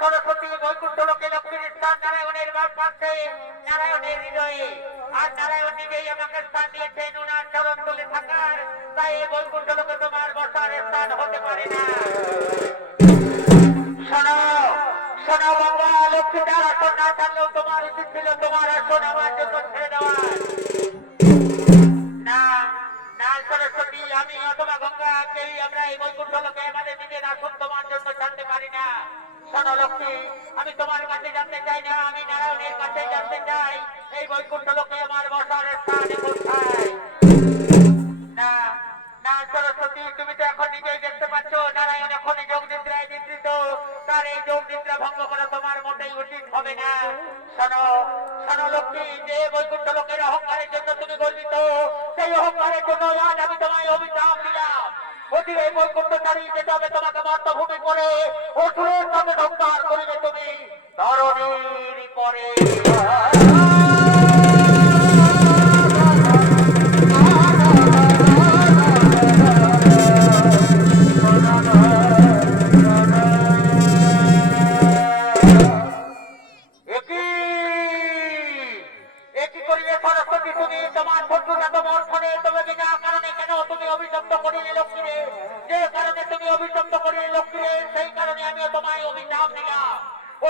সরস্বতী বৈকুণ্ঠ লোকে লক্ষ্মীর স্থান নারায়ণের বাপ পাশে, নারায়ণের হৃদয়ে। আর নারায়ণ আমাকে স্থান দিয়েছেন উনার চরণ তুলে থাকার। তাই বৈকুণ্ঠ লোকে তোমার বসার স্থান হতে পারে না। শোনো তোমার উচিত ছিল, তোমার আসন আমার জন্য ছেড়ে দেওয়ার। না না, সরস্বতী, আমি অথবা গঙ্গা কেউ আমরা এই বৈকুণ্ঠ লোকে আমাদের নিজের আসন তোমার জন্য জানতে পারি না। শোনো লক্ষ্মী আমি তোমার কাছে জানতে চাই না, আমি নারায়ণের কাছে জানতে চাই, এই বৈকুণ্ঠ লোকে আমার বসার স্থানে কোথায় না না, সরস্বতী, তুমি তো এখন নিজেই দেখতে পাচ্ছ, নারায়ণ এখন যোগ নিদ্রায় নিদ্রিত। তার এই যোগ ভঙ্গ করা তোমার মোটেই উচিত হবে না। শোনো শোনো লক্ষ্মী, যে বৈকুণ্ঠ লোকের অহংকারের জন্য তুমি গর্বিত, সেই অহংকারের জন্য আজ আমি তোমায় অভিশাপ দিলাম। অতিরে বৈকুণ্ঠ চালিয়ে যেতে হবে তোমাকে মর্তভূমি করে। অসুরের সাথে সংসার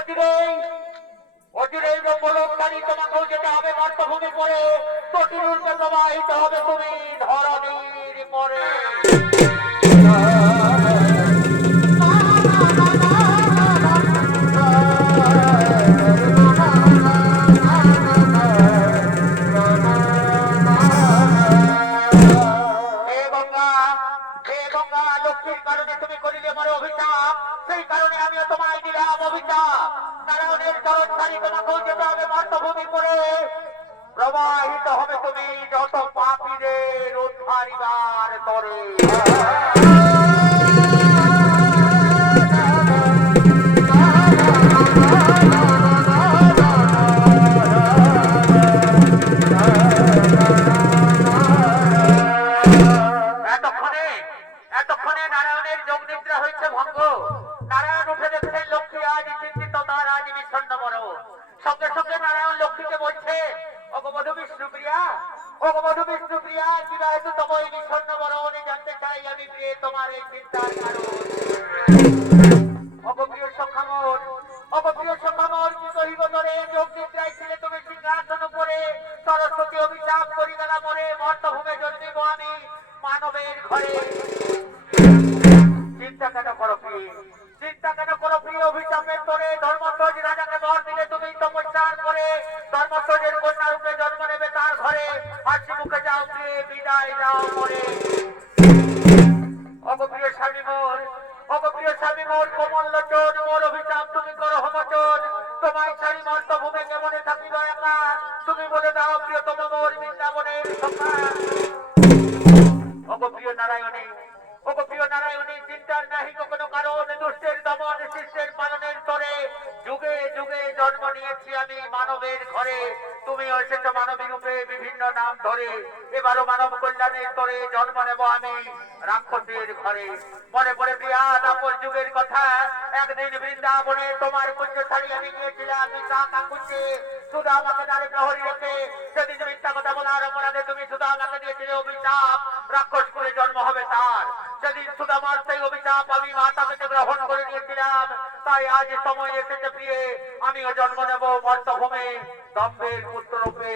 অচিরেই অচিরেই ব্রহ্মলোককারী তোমাকেও যেতে হবে মর্তভূমি পরে প্রতিরূপে প্রবাহিত হবে তুমি ধরণীর পরে। নারায়ণের চরণ ছাড়ি তোমাকেও যেতে হবে করে। প্রবাহিত হবে তুমি যত পাপীদের উদ্ধারিবার তরে। সঙ্গে সঙ্গে নারায়ণ লক্ষ্মীকে বলছে অগমধু বিষ্ণুপ্রিয়া অগমধু বিষ্ণুপ্রিয়া কিবা হেতু তব এই বিষণ্ণ বরণে জানতে চাই আমি প্রিয়ে তোমার এই চিন্তার কারণ। উপরে। সরস্বতী অভিশাপ করি গেলা মরে মর্তভূমে জন্মিব মানবের ঘরে। চিন্তা কেন করো ঘরে হাসি মুখে যাও প্রিয়ে বিদায় যাও মরে অগপ্রিয় স্বামী মোর অগপ্রিয় স্বামী মোর কোমল লোচন মোর অভিশাপ তুমি করো হমচন তোমায় ছাড়ি মর্তভূমে কেমনে থাকিব একা তুমি বলে দাও প্রিয় তম মোর বৃন্দাবনের অগপ্রিয় নারায়ণী অগপ্রিয় নারায়ণী চিন্তার নাহি কোনো কারণ দুষ্টের দমন শিষ্যের পালনের তরে যুগে যুগে জন্ম নিয়েছি আমি মানবের ঘরে তুমি এসেছ মানবী রূপে বিভিন্ন নাম ধরে। এবারও মানব কল্যাণের তরে জন্ম নেব আমি রাক্ষসের ঘরে। মনে পড়ে প্রিয়া দাপর যুগের কথা। একদিন বৃন্দাবনে তোমার কুঞ্জ ছাড়ি আমি গিয়েছিলাম শুধু আমাকে দ্বারে প্রহরী সেদিন মিথ্যা কথা বলার অপরাধে তুমি শুধু আমাকে দিয়েছিলে অভিশাপ। রাক্ষস করে জন্ম হবে তার। সেদিন সুদামার সেই অভিশাপ আমি মাতা পেতে গ্রহণ করে নিয়েছিলাম। তাই আজ সময় এসেছে প্রিয়ে। আমিও জন্ম নেব মর্তভূমে দম্ভের পুত্র রূপে।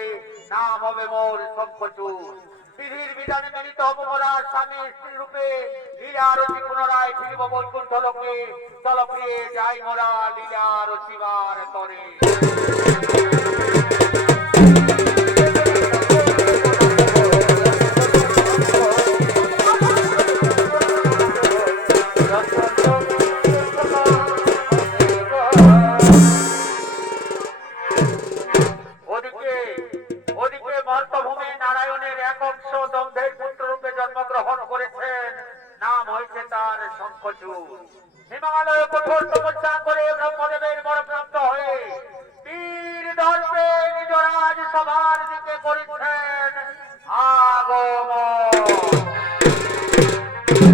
নাম হবে মোর শঙ্খচূড়। বিধির বিধানে মিলিত হব মোরা স্বামী স্ত্রী রূপে। লীলা পুনরায় ফিরিব বৈকুণ্ঠ লোকে। চল প্রিয়ে যাই মোরা লীলা রচিবার তরে। হয়েছে তার শঙ্খচূড় হিমালয় কঠোর তপস্যা করে ব্রহ্মদেবের বরপ্রাপ্ত হয়ে বীর ধর্মে নিজ রাজ সভার দিকে করেছেন আগমন।